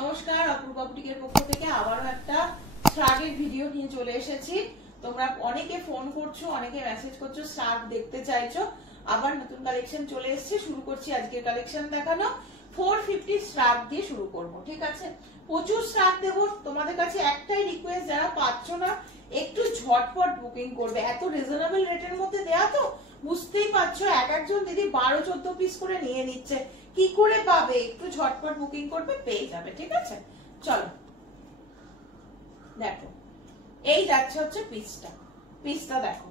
নমস্কার, অপূর্বা বুটিকের পক্ষ থেকে আবারও একটা শ্রাগের ভিডিও নিয়ে চলে এসেছি। তোমরা অনেকে ফোন করছো, অনেকে মেসেজ করছো, শ্রাগ দেখতে চাইছো। আবার নতুন কালেকশন চলে এসেছে, শুরু করছি আজকের কালেকশন দেখানো। 450 শ্রাগ দিয়ে শুরু করব, ঠিক আছে? প্রচুর শ্রাগ দেবো। তোমাদের কাছে একটাই রিকোয়েস্ট, যারা পাচ্ছ না একটু ঝটপট বুকিং করবে। এত রিজনেবল রেটের মধ্যে দেয়া তো বুঝতেই পারছো, একজন দিদি 12-14 পিস করে নিয়ে নিচ্ছে, কি করে পাবে? একটু ঝটপট বুকিং করবে, পেয়ে যাবে, ঠিক আছে? চলো দেখো, এই যাচ্ছে হচ্ছে পিসটা দেখো,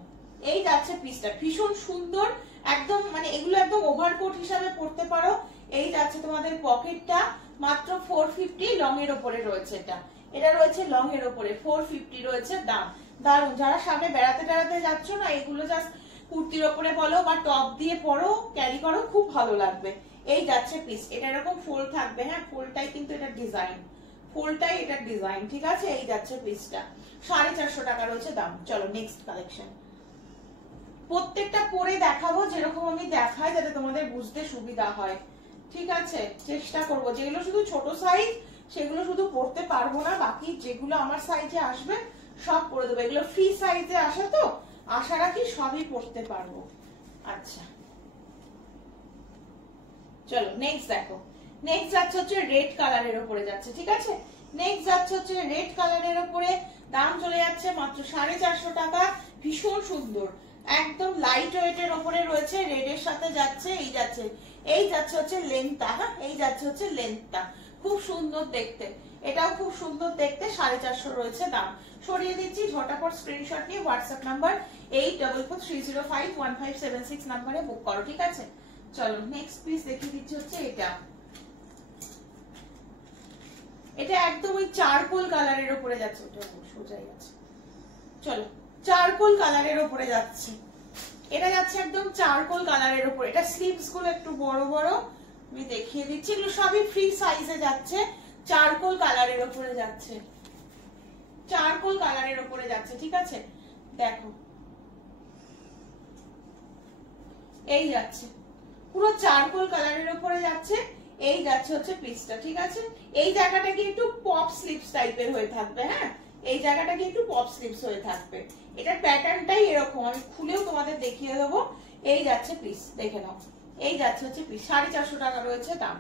এই যাচ্ছে পিসটা, ভীষণ সুন্দর একদম, মানে এগুলো একদম ওভারকোট হিসাবে পরতে পারো। এই যাচ্ছে তোমাদের পকেটটা, মাত্র 450 লং এর উপরে রয়েছে। এটা রয়েছে লং এর উপরে, 450 রয়েছে দাম। দারুন, যারা সামনে বেড়াতে যাচ্ছ না, এগুলো জাস্ট কুর্তির ওপরে বলো বা টপ দিয়ে পরো, ক্যারি করো, খুব ভালো লাগবে। এই যাচ্ছে পিস, এটা এরকম ফোল্ড থাকবে, হ্যাঁ ফোল্ডটাই কিন্তু এটা ডিজাইন, ফোল্ডটাই এটা ডিজাইন, ঠিক আছে? এই যাচ্ছে পিসটা, 450 টাকা রয়েছে দাম। চলো নেক্সট কালেকশন। প্রত্যেকটা পরে দেখাবো যেরকম আমি দেখাই, যাতে তোমাদের বুঝতে সুবিধা হয়, ঠিক আছে? চেষ্টা করবো। যেগুলো শুধু ছোট সাইজ সেগুলো শুধু পরতে পারবো না, বাকি যেগুলো আমার সাইজে আসবে সব পরে দেবো। এগুলো ফ্রি সাইজে আসে তো, আশা রাখি সবই পরতে পারবো। আচ্ছা চলো নেক্সট দেখো। নেক্সট যাচ্ছে হচ্ছে রেড কালারের উপরে যাচ্ছে, ঠিক আছে? নেক্সট যাচ্ছে হচ্ছে রেড কালারের উপরে, দাম চলে যাচ্ছে মাত্র 450 টাকা। ভীষণ সুন্দর, একদম লাইট ওয়েটের উপরে রয়েছে, রেড এর সাথে যাচ্ছে। এই যাচ্ছে হচ্ছে লেন্থটা, হ্যাঁ এই যাচ্ছে হচ্ছে লেন্থটা, খুব সুন্দর দেখতে, এটাও খুব সুন্দর দেখতে। 450 রয়েছে দাম। সরিয়ে দিচ্ছি, ঝটাপট স্ক্রিনশট নিয়ে হোয়াটসঅ্যাপ নাম্বার 8443051576 নাম্বারে বুক করো, ঠিক আছে? চলো নেক্সট পিস দেখিয়ে দিচ্ছি হচ্ছে এটা একদম ওই চারকোল কালারের উপরে যাচ্ছে, ওটা সোজাই আছে। চলো চারকোল কালারের উপরে যাচ্ছে, এটা যাচ্ছে একদম চারকোল কালারের উপরে। এটা স্লিভস গুলো একটু বড় বড়, আমি দেখিয়ে দিচ্ছি। এগুলো সবই ফ্রি সাইজে যাচ্ছে, চারকোল কালারের উপরে যাচ্ছে, চারকোল কালারের উপরে যাচ্ছে, ঠিক আছে? দেখো এই যাচ্ছে পুরো চারকোল কালারের উপরে যাচ্ছে। এই যাচ্ছে হচ্ছে পিসটা, ঠিক আছে? এই জায়গাটা কি একটু পপ স্লিভস টাইপের হয়ে থাকবে, হ্যাঁ এই জায়গাটা কি একটু পপ স্লিভস হয়ে থাকবে। এটার প্যাটার্নটাই এরকম, আমি খুলেও তোমাদের দেখিয়ে দেবো। এই যাচ্ছে পিস, দেখে নাও। এই যাচ্ছে হচ্ছে পিস, 450 টাকা রয়েছে দাম।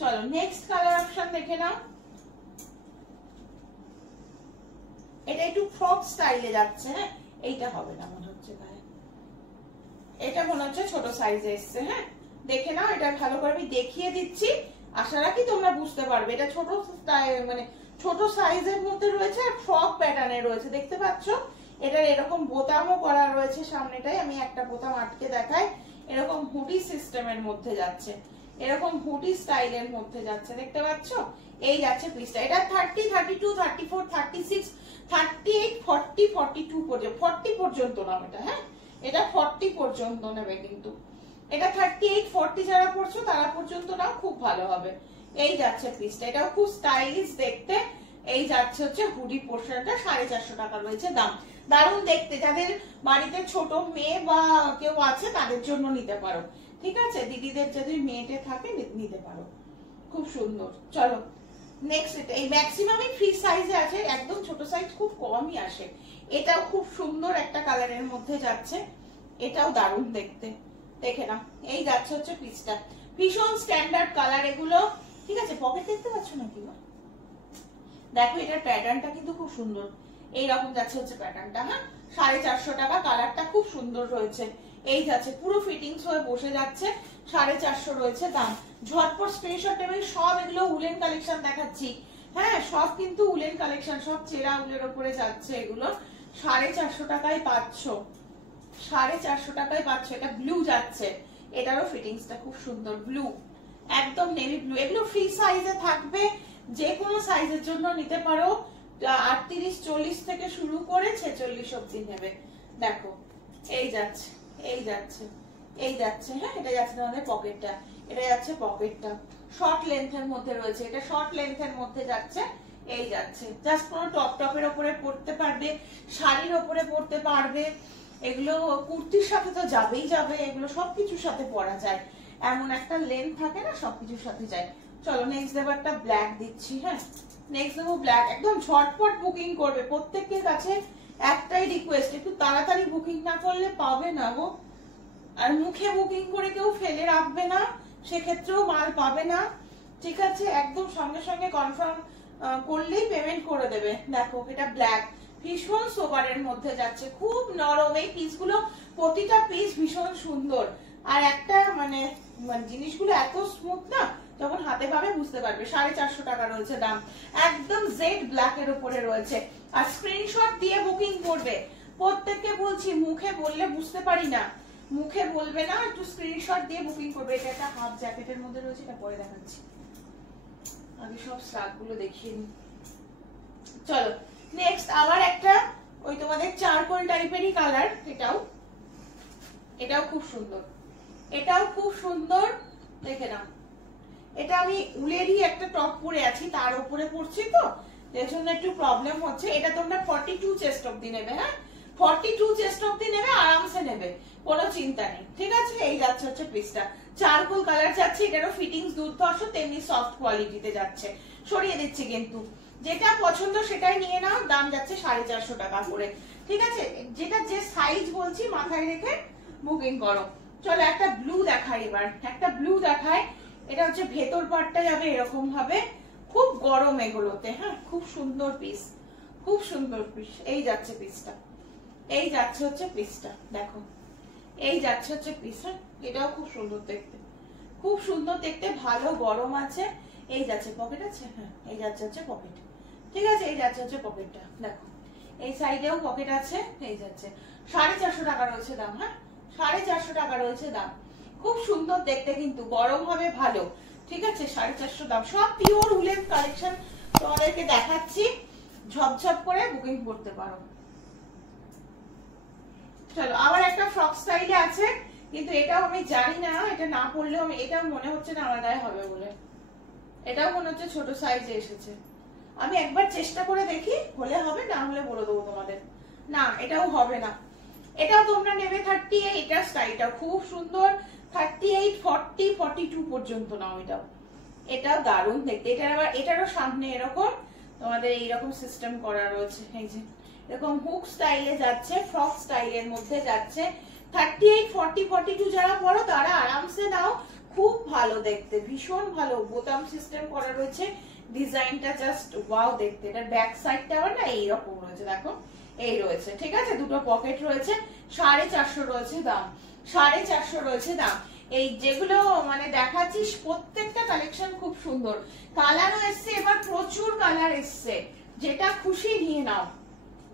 চলো নেক্সট কালার অপশন দেখে নাও। এটা একটু ফ্রক স্টাইলে যাচ্ছে, হ্যাঁ এইটা হবে না মনে হচ্ছে গায়ে, এটা মনে হচ্ছে ছোট সাইজে এসছে, হ্যাঁ দেখে নাও। এটা ভালো করে আমি দেখিয়ে দিচ্ছি, আশা রাখি তোমরা বুঝতে পারবে। এটা ছোট মানে ছোট সাইজের মধ্যে রয়েছে, আর ফ্রক প্যাটার্নে রয়েছে, দেখতে পাচ্ছ? এটার এরকম বোতামও করা রয়েছে সামনেটাই, আমি একটা বোতাম আটকে দেখাই। এরকম হুডি সিস্টেমের মধ্যে যাচ্ছে, এরকম হুডি স্টাইলের মধ্যে যাচ্ছে, দেখতে পাচ্ছ? এই যাচ্ছে পিসটা। এটা 30, 32, 34, 36, 38, 40, 42 পর্যন্ত, 40 পর্যন্ত নাম এটা, হ্যাঁ এটা 40 পর্যন্ত নেবে কিন্তু। এটা 38, 40 যারা পড়ছো তারা পর্যন্ত নাও, খুব ভালো হবে। এই যাচ্ছে পিসটা, এটাও খুব স্টাইলিশ দেখতে। এই যাচ্ছে হচ্ছে হুডি পোর্শনটা, 450 টাকা রয়েছে দাম। দারুণ দেখতে, যাদের বাড়িতে ছোট মেয়ে বা কেউ আছে তাদের জন্য নিতে পারো, ঠিক আছে? দিদিদের যদি মেয়েটে থাকে নিতে পারো, খুব সুন্দর। চলো নেক্সট, এই ম্যাক্সিমামই ফ্রি সাইজে আছে, একদম ছোট সাইজ খুব কমই আসে। এটাও খুব সুন্দর একটা কালারের মধ্যে যাচ্ছে, এটাও দারুণ দেখতে, দেখে নাও। এই যাচ্ছে হচ্ছে পিসটা, ভীষণ স্ট্যান্ডার্ড কালার এগুলো, ঠিক আছে? পকেট দেখতে পাচ্ছ নাকি? দেখো এটার প্যাটার্নটা কিন্তু খুব সুন্দর, এইরকম যাচ্ছে হচ্ছে প্যাটার্নটা, হ্যাঁ 450 টাকা। কালারটা খুব সুন্দর রয়েছে। এই যাচ্ছে পুরো ফিটিংস হয়ে বসে যাচ্ছে, 450 রয়েছে দাম। ঝটপট স্ক্রিনশট নেবে। সব এগুলো উলেন কালেকশন দেখাচ্ছি, হ্যাঁ সব কিন্তু উলেন কালেকশন, সব চেরা উলের উপরে যাচ্ছে। এগুলো 450 টাকায় পাচ্ছ, 450 টাকায় পাচ্ছ। এটা ব্লু যাচ্ছে, এটারও ফিটিংসটা খুব সুন্দর, ব্লু একদম নেভি ব্লু। এগুলো ফ্রি সাইজে থাকবে, যে কোনো সাইজের জন্য নিতে পারো। 38, 40 থেকে শুরু করে 46 অবধি নেবে। দেখো এই যাচ্ছে, এই যাচ্ছে, এই যাচ্ছে, হ্যাঁ এটা যাচ্ছে তোমাদের পকেটটা, এটা যাচ্ছে পকেটটা, শর্ট লেন্থের মধ্যে রয়েছে, এটা শর্ট লেন্থের মধ্যে যাচ্ছে। এই যাচ্ছে জাস্ট কোনো টপের উপরে পরতে পারবে, শাড়ির উপরে পরতে পারবে। এগুলো কুর্তির সাথে তো যাবেই যাবে, এগুলো সবকিছুর সাথে পরা যায়। এমন একটা লেন্থ থাকে না, সবকিছুর সাথে যায়। চলো নেক্সট দেবো একটা ব্ল্যাক দিচ্ছি। হ্যাঁ, নেক্সট দেবো ব্ল্যাক। একদম ঝটপট বুকিং করবে, প্রত্যেকের কাছে একটাই রিকোয়েস্ট, একটু তাড়াতাড়ি বুকিং না করলে পাবে না গো। আর মুখে বুকিং করে কেউ ফেলে রাখবে না, সেক্ষেত্রেও মাল পাবে না, ঠিক আছে? একদম সঙ্গে সঙ্গে কনফার্ম করলেই পেমেন্ট করে দেবে। দেখো এটা ব্ল্যাক, ভীষণ সোবারের মধ্যে যাচ্ছে, খুব নরম। এই পিসগুলো প্রতিটা পিস ভীষণ সুন্দর, আর একটা মানে জিনিসগুলো এত স্মুথ না, যখন হাতে পাবে বুঝতে পারবে। 450 টাকা রয়েছে দাম, একদম জেড ব্ল্যাক এর উপরে রয়েছে। আর স্ক্রিনশট দিয়ে বুকিং করবে, প্রত্যেককে বলছি, মুখে বললে বুঝতে পারি না, মুখে বলবে না, একটু স্ক্রিনশট দিয়ে বুকিং করবে। এটা একটা হাফ জ্যাকেটের মধ্যে রয়েছে, এটা পরে দেখাচ্ছি, আগে সব স্টাক গুলো দেখিয়ে নিই। চলো নেক্সট আবার একটা ওই তোমাদের চারকোল টাইপেরই কালার, এটাও খুব সুন্দর, এটাও খুব সুন্দর, দেখে নাও। এটা আমি উলেরই একটা টপ পরে আছি, তার উপরে পরছি তো, এর জন্য একটু প্রবলেম হচ্ছে। এটা তোমরা 42 চেস্ট অবধি নেবে। হ্যাঁ, 42 চেস্ট অবধি নেবে, আরামসে নেবে, কোনো চিন্তা নেই, ঠিক আছে? এই যাচ্ছে হচ্ছে পিসটা, চারকোল কালার যাচ্ছে। এটারও ফিটিংস দুর্ধর্ষ, তেমনি সফট কোয়ালিটিতে যাচ্ছে। সরিয়ে দিচ্ছি কিন্তু, যেটা পছন্দ সেটাই নিয়ে নাও। দাম যাচ্ছে 450 টাকা করে, ঠিক আছে? যেটা যে সাইজ বলছি মাথায় রেখে বুকিং করো। চলো একটা ব্লু দেখাই এবার, একটা ব্লু দেখায়। এটা হচ্ছে ভেতর পার্টটা যাবে এরকম ভাবে, খুব গরম এগুলোতে। হ্যাঁ, খুব সুন্দর পিস, খুব সুন্দর পিস। এই যাচ্ছে পিসটা, এই যাচ্ছে হচ্ছে পিসটা, দেখো এই যাচ্ছে হচ্ছে পিস। হ্যাঁ, এটাও খুব সুন্দর দেখতে, খুব সুন্দর দেখতে, ভালো গরম আছে। এই যাচ্ছে পকেট আছে, হ্যাঁ এই যাচ্ছে হচ্ছে পকেট, ঠিক আছে? এই যাচ্ছে হচ্ছে পকেটটা, দেখো এই সাইডেও পকেট আছে। এই যাচ্ছে 450 টাকা রয়েছে দাম। হ্যাঁ, 450 টাকা রয়েছে দাম, খুব সুন্দর দেখতে, কিন্তু গরম হবে ভালো, ঠিক আছে? 450 দাম। সব পিওর উলেন কালেকশন তোমাদেরকে দেখাচ্ছি, ঝপঝপ করে বুকিং করতে পারো। চলো আবার একটা ফ্রক স্টাইলে আছে, কিন্তু এটাও আমি জানি না, এটা না পরলেও আমি, এটা মনে হচ্ছে না আমার গায়ে হবে বলে, এটাও মনে হচ্ছে ছোট সাইজে এসেছে। আমি একবার চেষ্টা করে দেখি, হলে হবে, না হলে বলে দেবো তোমাদের। না, এটাও হবে না। এটাও তোমরা নেবে 38, এটার স্টাইলটা খুব সুন্দর, 38, 40, 42 পর্যন্ত নাও। এটাও দারুণ দেখতে। এটারও সামনে এরকম তোমাদের এইরকম সিস্টেম করা রয়েছে, এই যে এরকম হুক স্টাইলে যাচ্ছে, ফ্রক স্টাইলের মধ্যে যাচ্ছে। 38, 40, 42 যারা পরো তারা আরামসে নাও, খুব ভালো দেখতে, ভীষণ ভালো। বোতাম সিস্টেম করা রয়েছে, ডিজাইনটা জাস্ট ওয়াও দেখতে। এটার ব্যাক সাইডটা আবার না এইরকম রয়েছে, দেখো এই রয়েছে, ঠিক আছে? দুটো পকেট রয়েছে, 450 রয়েছে দাম, 450 রয়েছে দাম। এই যেগুলো মানে দেখাচ্ছিস প্রত্যেকটা কালেকশন খুব সুন্দর, কালারও এসছে, এবার প্রচুর কালার এসছে, যেটা খুশি নিয়ে নাও।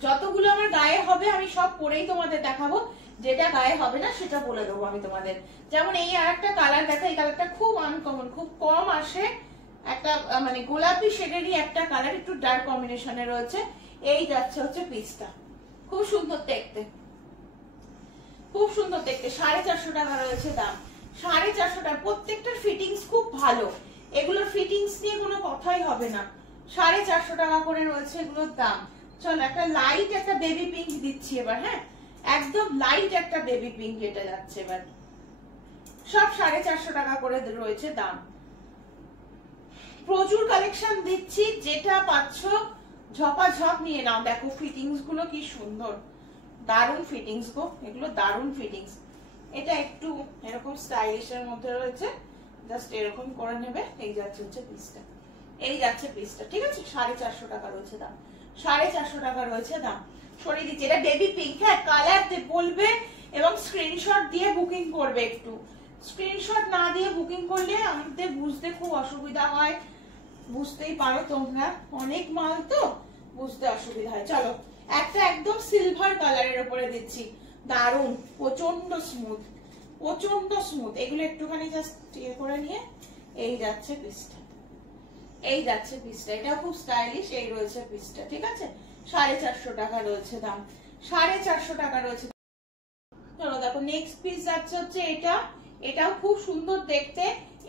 যতগুলো আমার গায়ে হবে আমি সব পরেই তোমাদের দেখাবো, যেটা গায়ে হবে না সেটা বলে দেবো আমি তোমাদের। যেমন এই আর একটা কালার দেখা, এই কালারটা খুব আনকমন, খুব কম আসে, একটা মানে গোলাপি শেডেরই একটা কালার, একটু ডার্ক কম্বিনেশনে রয়েছে। এই যাচ্ছে হচ্ছে পিসটা, খুব সুন্দর দেখতে, খুব সুন্দর দেখতে। 450 টাকা রয়েছে দাম, 450 টাকা। প্রত্যেকটার ফিটিংস খুব ভালো, এগুলোর ফিটিংস নিয়ে কোনো কথাই হবে না। 450 টাকা করে রয়েছে এগুলোর দাম। চলো একটা লাইট একটা বেবি পিঙ্ক দিচ্ছি এবার। হ্যাঁ, একদম লাইট একটা বেবি পিঙ্ক, এটা যাচ্ছে এবার। সব 450 টাকা করে রয়েছে দাম। প্রচুর কালেকশন দিচ্ছি, যেটা পাচ্ছ ঝপাঝপ নিয়ে নাও। দেখো ফিটিংস গুলো কি সুন্দর, দারুন ফিটিংস গো, এগুলো দারুন ফিটিংস। এটা একটু এরকম স্টাইলিশের মধ্যে রয়েছে, জাস্ট এরকম করে নেবে। এই যাচ্ছে হচ্ছে পিসটা, এই যাচ্ছে পিসটা, ঠিক আছে? 450 টাকা রয়েছে দাম, 450 টাকা রয়েছে দাম। সরিয়ে দিচ্ছি, এটা বেবি পিঙ্ক। হ্যাঁ, কালার বলবে এবং স্ক্রিনশট দিয়ে বুকিং করবে। একটু স্ক্রিনশট না দিয়ে বুকিং করলে আমাদের বুঝতে খুব অসুবিধা হয়, বুঝতেই পারো তোমরা, অনেক মাল তো বুঝতে অসুবিধা হয়। চলো একটা একদম সিলভার কালারের উপরে দিচ্ছি, দারুন, প্রচন্ড স্মুথ, প্রচন্ড স্মুথ। এগুলো একটুখানি জাস্ট ইয়ে করে নিয়ে এই যাচ্ছে পিসটা, এই যাচ্ছে পিসটা। এটাও খুব স্টাইলিশ, এই রয়েছে পিসটা, ঠিক আছে? 450 টাকা রয়েছে দাম, 450 টাকা রয়েছে। চলো দেখো নেক্সট পিস যাচ্ছে হচ্ছে এটা, এটাও খুব সুন্দর দেখতে।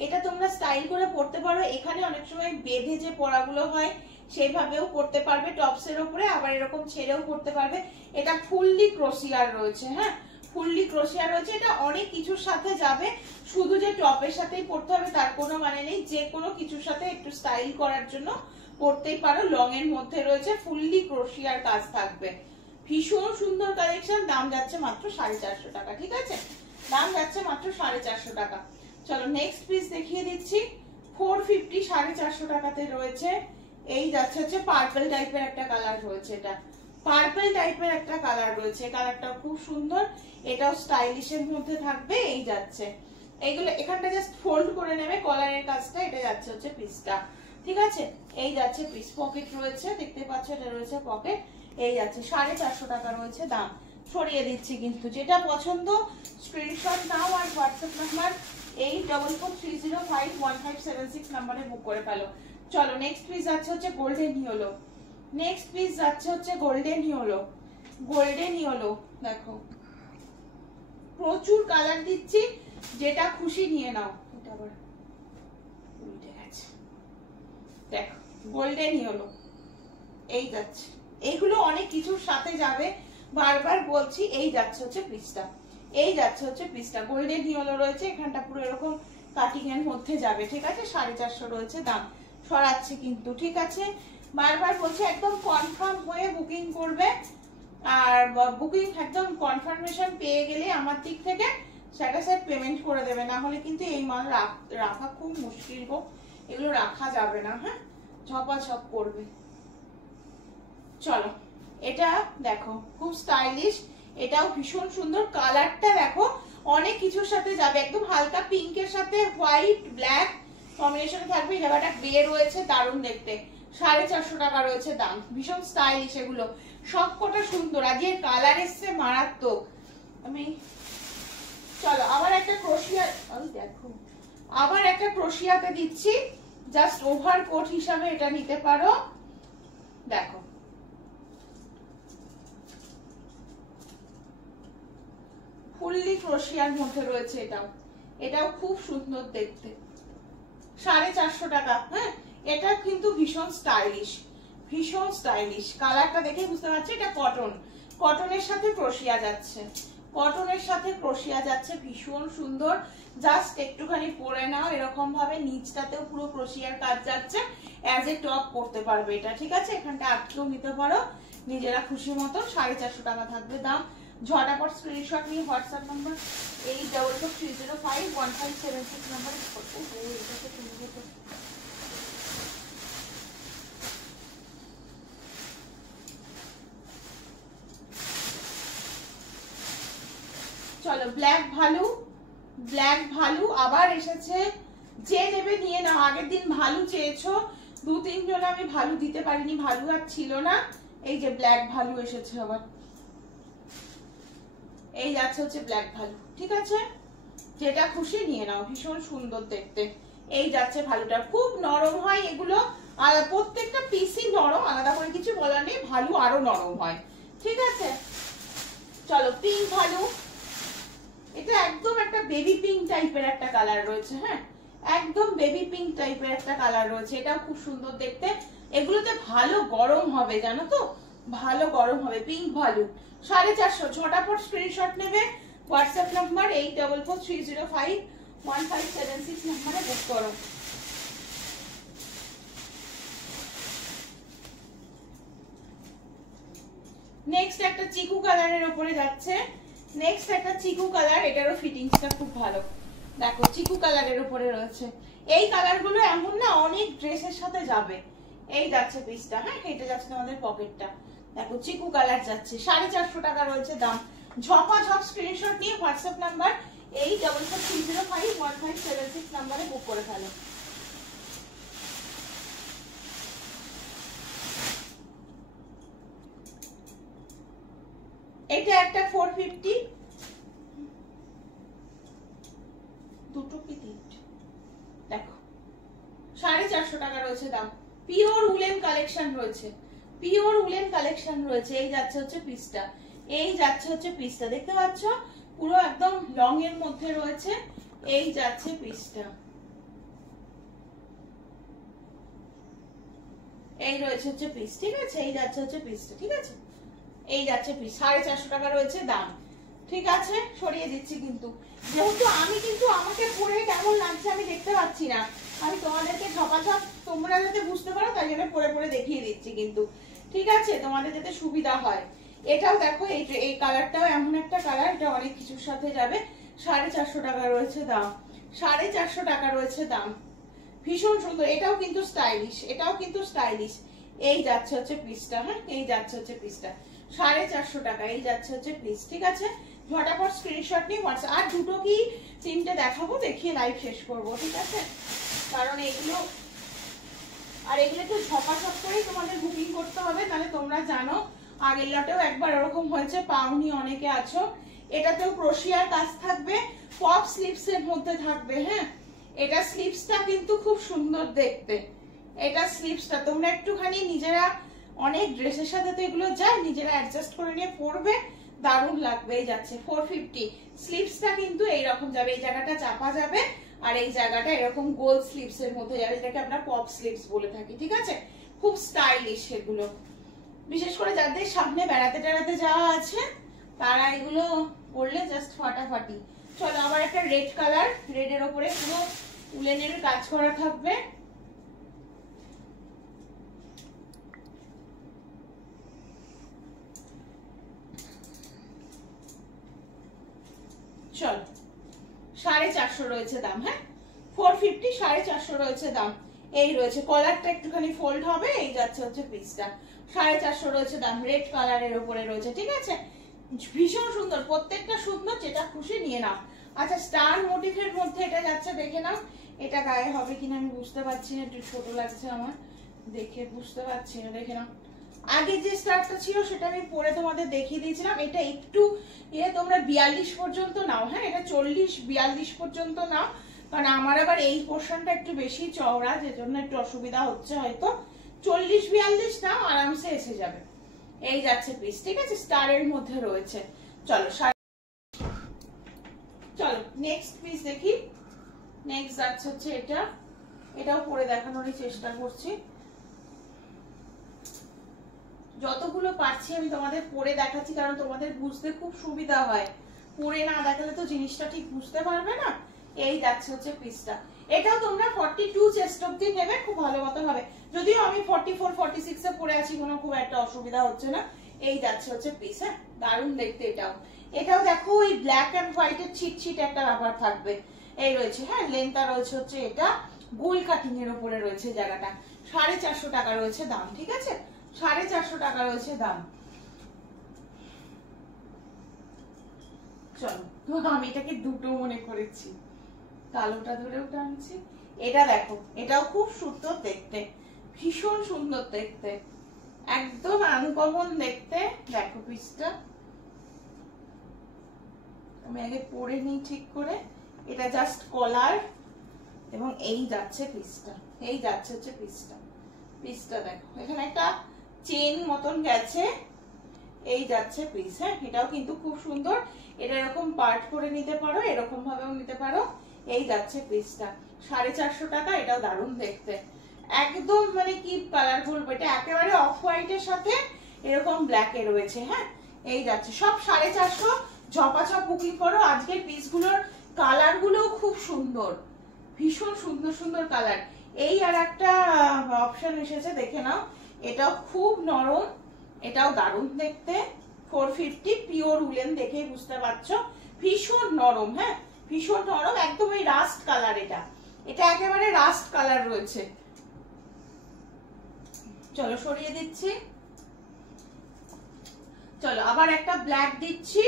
এটা তোমরা স্টাইল করে পরতে পারো, এখানে অনেক সময় বেঁধে যে পরাগুলো হয় সেইভাবেও পরতে পারবে টপসের উপরে, আবার এরকম ছেড়েও পরতে পারবে। এটা ফুললি ক্রোসিয়ার রয়েছে। হ্যাঁ, ফুললি ক্রোশিয়া রয়েছে। এটা অনেক কিছুর সাথে যাবে, শুধু যে টপের সাথেই পরতে হবে তার কোনো মানে নেই, যে কোনো কিছুর সাথে একটু স্টাইল করার জন্য পরতেই পারো। লং এর মধ্যে রয়েছে, ফুললি ক্রোশিয়ার কাজ থাকবে, ভীষণ সুন্দর কালেকশন। দাম যাচ্ছে মাত্র 450 টাকা, ঠিক আছে, দাম যাচ্ছে মাত্র 450 টাকা। চলো নেক্সট পিস দেখিয়ে দিচ্ছি, 450 450 টাকাতে রয়েছে। এই যাচ্ছে হচ্ছে পার্পল টাইপের একটা কালার রয়েছে, এটা পার্পল টাইপের একটা কালার রয়েছে, কালারটা খুব সুন্দর, এটাও স্টাইলিশের মধ্যে থাকবে। এই যাচ্ছে এইগুলো এখানটা জাস্ট ফোল্ড করে নেবে কলারের কাজটা, এটা যাচ্ছে হচ্ছে পিসটা, ঠিক আছে। এই যাচ্ছে পিস, পকেট রয়েছে, দেখতে পাচ্ছ এটা রয়েছে পকেট। এই যাচ্ছে 450 টাকা রয়েছে দাম। সরিয়ে দিচ্ছি কিন্তু, যেটা পছন্দ স্ক্রিনশট নাও আর হোয়াটসঅ্যাপ নাম্বার 84305157 নাম্বারে বুক করে ফেলো। চলো নেক্সট পিস যাচ্ছে হচ্ছে গোল্ডেন ইয়েলো, নেক্সট পিস যাচ্ছে হচ্ছে গোল্ডেন ইয়েলো। গোল্ডেন ইয়েলো দেখো, প্রচুর কালার দিচ্ছি, যেটা খুশি নিয়ে নাও। এটা আবার উল্টে গেছে, দেখো গোল্ডেন ইয়েলো। এই যাচ্ছে, এইগুলো অনেক কিছুর সাথে যাবে, বারবার বলছি। এই যাচ্ছে হচ্ছে পিসটা, এই যাচ্ছে হচ্ছে পিসটা, গোল্ডেন ইয়েলো রয়েছে, এখানটা পুরো এরকম কাটিং এর মধ্যে যাবে, ঠিক আছে। 450 রয়েছে দাম, সরাচ্ছি কিন্তু, ঠিক আছে। বারবার বলছি একদম কনফার্ম হয়ে বুকিং করবে, আর বুকিং একদম কনফার্মেশন পেয়ে গেলে আমার দিক থেকে সেটা স্যার পেমেন্ট করে দেবে, না হলে কিন্তু এই মাল রাখা খুব মুশকিল গো, এগুলো রাখা যাবে না, হ্যাঁ, ঝপাঝপ করবে। চলো এটা দেখো, খুব স্টাইলিশ, এটাও ভীষণ সুন্দর, কালারটা দেখো অনেক কিছুর সাথে যাবে, একদম হালকা পিঙ্কের সাথে হোয়াইট ব্ল্যাক কম্বিনেশন থাকবে, এই জায়গাটা গ্রে রয়েছে, দারুণ দেখতে। 450 টাকা রয়েছে দাম, ভীষণ স্টাইলিশ, এগুলো সবকটা সুন্দর, আজকের কালার এসছে মারাত্মক। আমি চলো আবার একটা ক্রোশিয়া, দেখো আবার একটা ক্রোশিয়াতে দিচ্ছি, জাস্ট ওভার কোট হিসাবে এটা নিতে পারো। দেখো ফুললি ক্রোশিয়ার মধ্যে রয়েছে, এটাও এটাও খুব সুন্দর দেখতে, 450 টাকা। হ্যাঁ, এটা কিন্তু ভীষণ স্টাইলিশ, ভীষণ স্টাইলিশ, কালারটা দেখে বুঝতে পারছি এটা কটন, কটনের সাথে ক্রোশিয়া যাচ্ছে, কটনের সাথে ক্রোশিয়া যাচ্ছে, ভীষণ সুন্দর। জাস্ট একটুখানি পরে নাও এরকম ভাবে, নিচটাতেও পুরো ক্রোশিয়ার কাজ যাচ্ছে, অ্যাজ এ টপ করতে পারবে এটা, ঠিক আছে। এখানটা আটকেও নিতে পারো নিজেরা খুশি মতো। 450 টাকা থাকবে দাম। ঝটাপট স্ক্রিনশট নিয়ে হোয়াটসঅ্যাপ নাম্বার 84305157 নাম্বারে চলো ব্ল্যাক ভালু, ব্ল্যাক ভালু আবার এসেছে, যে নেবে নিয়ে নাও। আগের দিন ভালু চেয়েছো 2-3 জন, আমি ভালু দিতে পারিনি, ভালু আর ছিল না। এই যে ব্ল্যাক ভালু এসেছে আবার, এই যাচ্ছে হচ্ছে ব্ল্যাক ভালু, ঠিক আছে, যেটা খুশি নিয়ে নাও, ভীষণ সুন্দর দেখতে। এই যাচ্ছে ভালুটা, খুব নরম হয় এগুলো, আর প্রত্যেকটা পিসই নরম, আলাদা করে কিছু বলার নেই, ভালু আরো নরম হয়, ঠিক আছে। চলো পিঙ্ক ভালু, এটা একদম একটা বেবি পিঙ্ক টাইপের একটা কালার রয়েছে, হ্যাঁ, একদম বেবি পিঙ্ক টাইপের একটা কালার রয়েছে, এটাও খুব সুন্দর দেখতে। এগুলোতে ভালো গরম হবে, জানো তো, ভালো গরম হবে। পিঙ্ক ভালু 450, ঝটাপট স্ক্রিনশট নেবে, হোয়াটসঅ্যাপ নাম্বার 84305157 নাম্বারে বুক করো। নেক্সট একটা চিকু কালারের উপরে যাচ্ছে, নেক্সট একটা চিকু কালার, এটারও ফিটিংসটা খুব ভালো, দেখো চিকু কালারের উপরে রয়েছে। এই কালারগুলো এমন না অনেক ড্রেসের সাথে যাবে। এই যাচ্ছে পিসটা, হ্যাঁ, এটা যাচ্ছে তোমাদের পকেটটা, দেখো চিকু কালার যাচ্ছে, 450 টাকা রয়েছে দাম। ঝপাঝপ স্ক্রিনশট নিয়ে হোয়াটসঅ্যাপ নাম্বার 84305157 নাম্বারে বুক করে ফেলো। এটা একটা 450, দুটো কি তিনটে, দেখো 450 টাকা রয়েছে দাম। পিওর উলেন কালেকশন রয়েছে, পিওর উলেন কালেকশন রয়েছে। এই যাচ্ছে হচ্ছে পিসটা, এই যাচ্ছে হচ্ছে পিসটা, দেখতে পাচ্ছ পুরো একদম লং এর মধ্যে রয়েছে। এই যাচ্ছে পিসটা, এই রয়েছে হচ্ছে পিস, ঠিক আছে, এই যাচ্ছে হচ্ছে পিসটা, ঠিক আছে, এই যাচ্ছে পিস। 450 টাকা রয়েছে দাম। ঠিক আছে, সরিয়ে দিচ্ছি কিন্তু, যেহেতু আমি কিন্তু আমাকে পরে কেমন লাগছে আমি দেখতে পাচ্ছি না, আমি তোমাদেরকে ঝপাঝপ তোমরা যাতে বুঝতে পারো তাই জন্য পরে পরে দেখিয়ে দিচ্ছি কিন্তু, ঠিক আছে, তোমাদের যাতে সুবিধা হয়। এটাও দেখো, এই কালারটাও এমন একটা কালার, এটা অনেক কিছুর সাথে যাবে। 450 টাকা রয়েছে দাম, 450 টাকা রয়েছে দাম, ভীষণ সুন্দর। এটাও কিন্তু স্টাইলিশ, এটাও কিন্তু স্টাইলিশ। এই যাচ্ছে হচ্ছে পিসটা, হ্যাঁ এই যাচ্ছে হচ্ছে পিসটা 450 টাকা, এই যাচ্ছে হচ্ছে পিস। ঠিক আছে, ঝটাপট স্ক্রিনশট নিয়ে হোয়াটসঅ্যাপ। আর দুটো কি তিনটে দেখাবো, দেখিয়ে লাইভ শেষ করবো, ঠিক আছে, কারণ এগুলো আর এগুলো একটু ঝপাঝপ করেই তোমাদের বুকিং করতে হবে, তাহলে তোমরা জানো আগের লটেও একবার ওরকম হয়েছে, পাওনি অনেকে আছো। এটাতেও ক্রোশিয়ার কাজ থাকবে, পপ স্লিপস এর মধ্যে থাকবে, হ্যাঁ এটা স্লিপসটা কিন্তু খুব সুন্দর দেখতে, এটা স্লিপসটা তোমরা একটুখানি নিজেরা, অনেক ড্রেসের সাথে তো এগুলো যায়, নিজেরা অ্যাডজাস্ট করে নিয়ে পরবে, দারুণ লাগবে। এই যাচ্ছে 450, স্লিপসটা কিন্তু এইরকম যাবে, এই জায়গাটা চাপা যাবে আর এই জায়গাটা এরকম গোল স্লিপস এর মধ্যে যাবে, যেটাকে আমরা পপ স্লিপস বলে থাকি, ঠিক আছে, খুব স্টাইলিশ এগুলো। বিশেষ করে যাদের সামনে বেড়াতে টেড়াতে যাওয়া আছে তারা এগুলো পরলে জাস্ট ফাটাফাটি। চলো আবার একটা রেড কালার, রেডের ওপরে পুরো উলেনের কাজ করা থাকবে, চলো 450 রয়েছে দাম, হ্যাঁ 450, 450 রয়েছে দাম। এই রয়েছে কলারটা একটুখানি ফোল্ড হবে, এই যাচ্ছে হচ্ছে পিসটা 450 রয়েছে দাম, রেড কালারের উপরে রয়েছে, ঠিক আছে, ভীষণ সুন্দর, প্রত্যেকটা সুন্দর, যেটা খুশি নিয়ে নাও। আচ্ছা স্টার মোটিভের মধ্যে এটা যাচ্ছে, দেখে নাও এটা গায়ে হবে কিনা আমি বুঝতে পারছি না, একটু ছোট লাগছে আমার, দেখে বুঝতে পারছি না, দেখে নাও। আগে যে স্টারটা ছিল সেটা আমি পরে তোমাদের দেখিয়ে দিয়েছিলাম, এটা একটু তোমরা 42 পর্যন্ত নাও, হ্যাঁ এটা 40-42 পর্যন্ত নাও, কারণ আমার আবার এই পোর্শনটা একটু বেশি চওড়া, যে জন্য একটু অসুবিধা হচ্ছে হয়তো। 40-42 নাও, আরামসে এসে যাবে। এই যাচ্ছে পিস, ঠিক আছে, স্টারের মধ্যে রয়েছে। চলো চলো নেক্সট পিস দেখি। নেক্সট যাচ্ছে হচ্ছে এটা, এটাও পরে দেখানোরই চেষ্টা করছি, যতগুলো পারছি আমি তোমাদের পরে দেখাচ্ছি, কারণ তোমাদের বুঝতে খুব সুবিধা হয়, পরে না দেখালে তো জিনিসটা ঠিক বুঝতে পারবে না। এই যাচ্ছে হচ্ছে পিসটা, এটাও তোমরা 42 চেস্ট অব্দি নেবে, খুব ভালো মতন হবে, যদিও আমি 44-46 এ পরে আছি, কোনো খুব একটা অসুবিধা হচ্ছে না। এই যাচ্ছে হচ্ছে পিস, হ্যাঁ দারুণ দেখতে। এটাও দেখো ওই ব্ল্যাক এন্ড হোয়াইট এর ছিট একটা ব্যাপার থাকবে, এই রয়েছে, হ্যাঁ লেন্থটা রয়েছে হচ্ছে এটা গোল কাটিং এর উপরে রয়েছে জায়গাটা, 450 টাকা রয়েছে দাম, ঠিক আছে, 450 টাকা রয়েছে দাম। চলো তো আমি এটাকে দুটো মনে করেছি, কালোটা ধরেও টানছি। এটা দেখো, এটাও খুব সুন্দর দেখতে, ভীষণ সুন্দর দেখতে, একদম আনকমন দেখতে। দেখো পিসটা আমি আগে পরে নিই ঠিক করে, এটা জাস্ট কলার এবং এই যাচ্ছে পিসটা, এই যাচ্ছে হচ্ছে পিসটা। পিসটা দেখো এখানে একটা চেন মতন গেছে, এই যাচ্ছে পিস, হ্যাঁ এটাও কিন্তু খুব সুন্দর, এটা এরকম পার্ট করে নিতে পারো, এরকম ভাবেও নিতে পারো। এই যাচ্ছে পিসটা 450 টাকা, এটাও দারুণ দেখতে, একদম মানে কি কালার বলবো, এটা একেবারে অফ হোয়াইটের সাথে এরকম ব্ল্যাক এ রয়েছে, হ্যাঁ এই যাচ্ছে সব 450, ঝপাঝপ বুকিং করো। আজকের পিসগুলোর কালার গুলো খুব সুন্দর, ভীষণ সুন্দর সুন্দর কালার। এই আর একটা অপশন এসেছে, দেখে নাও, এটাও খুব নরম, এটাও দারুণ দেখতে, 450 পিওর উলেন, দেখেই বুঝতে পারছো ভীষণ নরম, হ্যাঁ ভীষণ নরম, একদম ওই রাস্ট কালার, এটা এটা একেবারে রাস্ট কালার রয়েছে। চলো সরিয়ে দিচ্ছি, চলো আবার একটা ব্ল্যাক দিচ্ছি,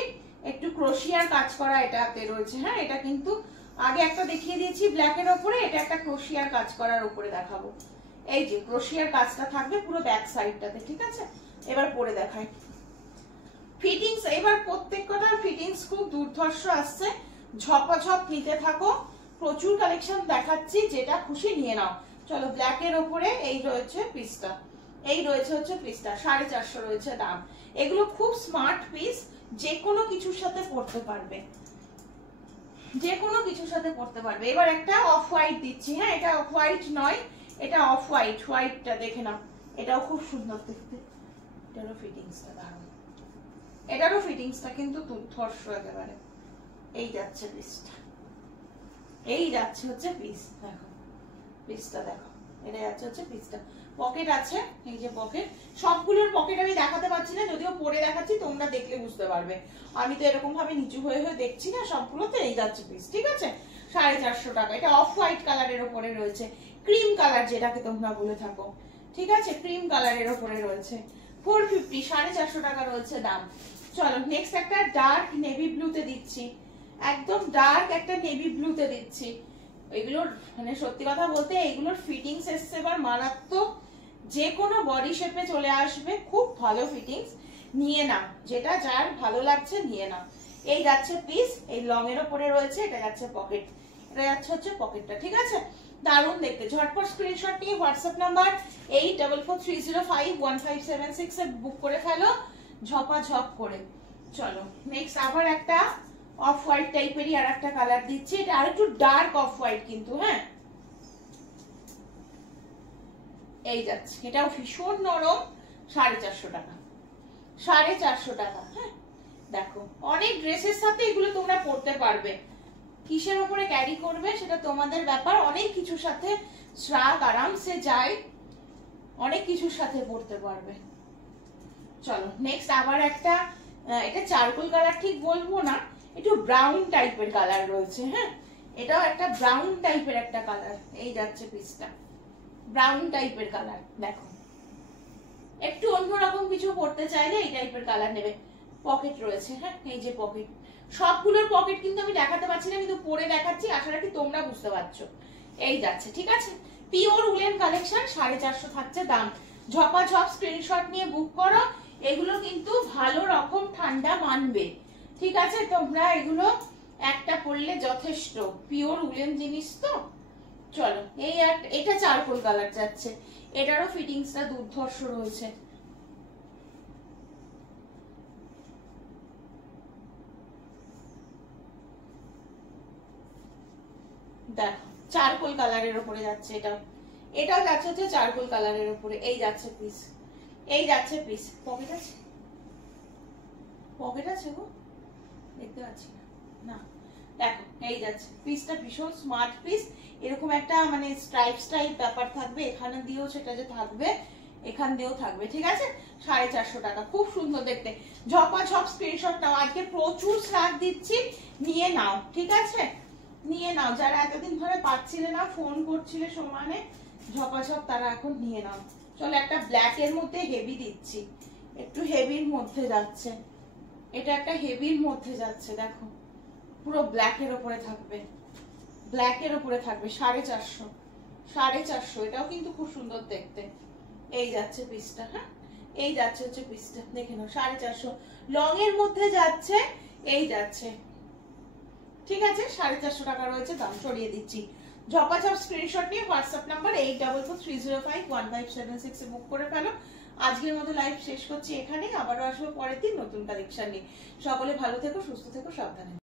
একটু ক্রোশিয়ার কাজ করা এটাতে রয়েছে, হ্যাঁ এটা কিন্তু আগে একটা দেখিয়ে দিয়েছি ব্ল্যাকের ওপরে, এটা একটা ক্রোশিয়ার কাজ করার উপরে দেখাবো। এই যে ক্রোশিয়ার কাজটা থাকবে পুরো ব্যাক সাইডটাতে, ঠিক আছে, এবার পরে দেখাই। ফিটিংস এবার প্রত্যেকটার ফিটিংস খুব দুর্ধর্ষ আসছে, ঝপাঝপ নিতে থাকো, প্রচুর কালেকশন দেখাচ্ছি, যেটা খুশি নিয়ে নাও। চলো ব্ল্যাকের ওপরে এই রয়েছে পিসটা, এই রয়েছে হচ্ছে পিসটা 450 রয়েছে দাম। এগুলো খুব স্মার্ট পিস, যে কোনো কিছুর সাথে পরতে পারবে, যে কোনো কিছুর সাথে পরতে পারবে। এবার একটা অফ হোয়াইট দিচ্ছি, হ্যাঁ এটা অফ হোয়াইট নয়, এটা অফ হোয়াইট, হোয়াইটটা দেখে নাও, এটাও খুব সুন্দর দেখতে, এটারও ফিটিংসটা দারুণ। এটারও ফিটিংসটা কিন্তু দুর্ধর্ষ একেবারে। এই যাচ্ছে পিসটা, এই যাচ্ছে হচ্ছে পিস, দেখো পিসটা দেখো, এটা যাচ্ছে হচ্ছে পিসটা। পকেট আছে, এই যে পকেট, সবগুলোর পকেট আমি দেখাতে পারছি না, যদিও পরে দেখাচ্ছি, তোমরা দেখলে বুঝতে পারবে। আমি তো এরকম ভাবে নিচু হয়ে হয়ে দেখছি না সবগুলোতে। এই যাচ্ছে পিস, ঠিক আছে, 450 টাকা। এটা অফ হোয়াইট কালারের ওপরে রয়েছে, ক্রিম কালার যেটাকে তোমরা বলে থাকো, ঠিক আছে, ক্রিম কালারের ওপরে রয়েছে। 450, 450 টাকা রয়েছে দাম। চলো নেক্সট একটা ডার্ক নেভি ব্লুতে দিচ্ছি, একদম ডার্ক একটা নেভি ব্লুতে দিচ্ছি। এগুলোর মানে সত্যি কথা বলতে এইগুলোর ফিটিংস এসছে এবার মারাত্মক, যে কোনো বডি শেপে চলে আসবে, খুব ভালো ফিটিংস। নিয়ে নাও, যেটা যার ভালো লাগছে নিয়ে নাও। এই যাচ্ছে পিস, এই লং এর উপরে রয়েছে, এটা যাচ্ছে পকেট, এটা যাচ্ছে হচ্ছে পকেটটা, ঠিক আছে, দারুণ দেখতে। ঝটপট স্ক্রিনশট নিয়ে হোয়াটসঅ্যাপ নাম্বার 8443051576 এ বুক করে ফেলো ঝপাঝপ করে। চলো নেক্সট আবার একটা অফ হোয়াইট টাইপেরই আর একটা কালার দিচ্ছি, এটা আর একটু ডার্ক অফ হোয়াইট কিন্তু, হ্যাঁ এই যাচ্ছে, এটাও ভীষণ নরম, 450 টাকা, 450 টাকা। হ্যাঁ দেখো, অনেক ড্রেসের সাথে এগুলো তোমরা পরতে পারবে, কিসের উপরে ক্যারি করবে সেটা তোমাদের ব্যাপার, অনেক কিছুর সাথে শ্রাগ আরামসে যায়, অনেক কিছুর সাথে পরতে পারবে। চলো নেক্সট আবার একটা, এটা চারকোল কালার ঠিক বলবো না, একটু ব্রাউন টাইপের কালার রয়েছে, হ্যাঁ এটাও একটা ব্রাউন টাইপের একটা কালার। এই যাচ্ছে পিসটা, ব্রাউন টাইপের কালার, দেখো একটু অন্যরকম কিছু পড়তে চাইলে এই টাইপের কালার নেবে। পকেট রয়েছে, হ্যাঁ এই যে পকেট, সবগুলোর পকেট কিন্তু আমি দেখাতে পারছি না, কিন্তু পরে দেখাচ্ছি, আশা রাখি তোমরা বুঝতে পারছো। এই যাচ্ছে, ঠিক আছে, পিওর উলেন কালেকশন, 450 থাকছে দাম। ঝপাঝপ স্ক্রিনশট নিয়ে বুক করো, এগুলো কিন্তু ভালো রকম ঠান্ডা মানবে, ঠিক আছে, তোমরা এগুলো একটা পরলে যথেষ্ট, পিওর উলেন জিনিস তো। চলো এই এটা চারকোল কালার যাচ্ছে, এটারও ফিটিংসটা দুর্ধর্ষ রয়েছে। দেখো চারকোল কালারের উপরে যাচ্ছে, এটাও যাচ্ছে হচ্ছে চারকোল কালারের উপরে। এই যাচ্ছে পিস, এই যাচ্ছে পিস। পকেট আছে, পকেট আছে গো, দেখতে পাচ্ছি না, দেখো এই যাচ্ছে পিসটা, ভীষণ স্মার্ট পিস। এরকম একটা মানে স্ট্রাইপ স্ট্রাইপ ব্যাপার থাকবে, এখানে দিয়েও সেটা যে থাকবে, এখান দিয়েও থাকবে, ঠিক আছে, 450 টাকা, খুব সুন্দর দেখতে। ঝপাঝপ স্ক্রিনশট নাও, আজকে প্রচুর স্ল্যাগ দিচ্ছি, নিয়ে নাও, ঠিক আছে, নিয়ে নাও। যারা এতদিন ধরে পাচ্ছিলে না, ফোন করছিলে সমানে, ঝপাঝপ তারা এখন নিয়ে নাও। চলো একটা ব্ল্যাক এর মধ্যে হেভি দিচ্ছি, একটু হেভির মধ্যে যাচ্ছে, এটা একটা হেভির মধ্যে যাচ্ছে, দেখো পুরো ব্ল্যাক এর উপরে থাকবে, ব্ল্যাক এর উপরে থাকবে, 450, 450, এটাও কিন্তু খুব সুন্দর দেখতে। এই যাচ্ছে পিসটা, হ্যাঁ এই যাচ্ছে হচ্ছে পিসটা, দেখে নাও, 450 লং এর মধ্যে যাচ্ছে, এই যাচ্ছে, ঠিক আছে, 450 টাকা রয়েছে দাম, সরিয়ে দিচ্ছি। ঝপাঝপ স্ক্রিনশট নিয়ে হোয়াটসঅ্যাপ নাম্বার 8443051576 এ বুক করে ফেলো। আজকের মতো লাইভ শেষ করছি এখানেই, আবারও আসবো পরের দিন নতুন কালেকশন নিয়ে। সকলে ভালো থেকো, সুস্থ থেকো, সাবধানে।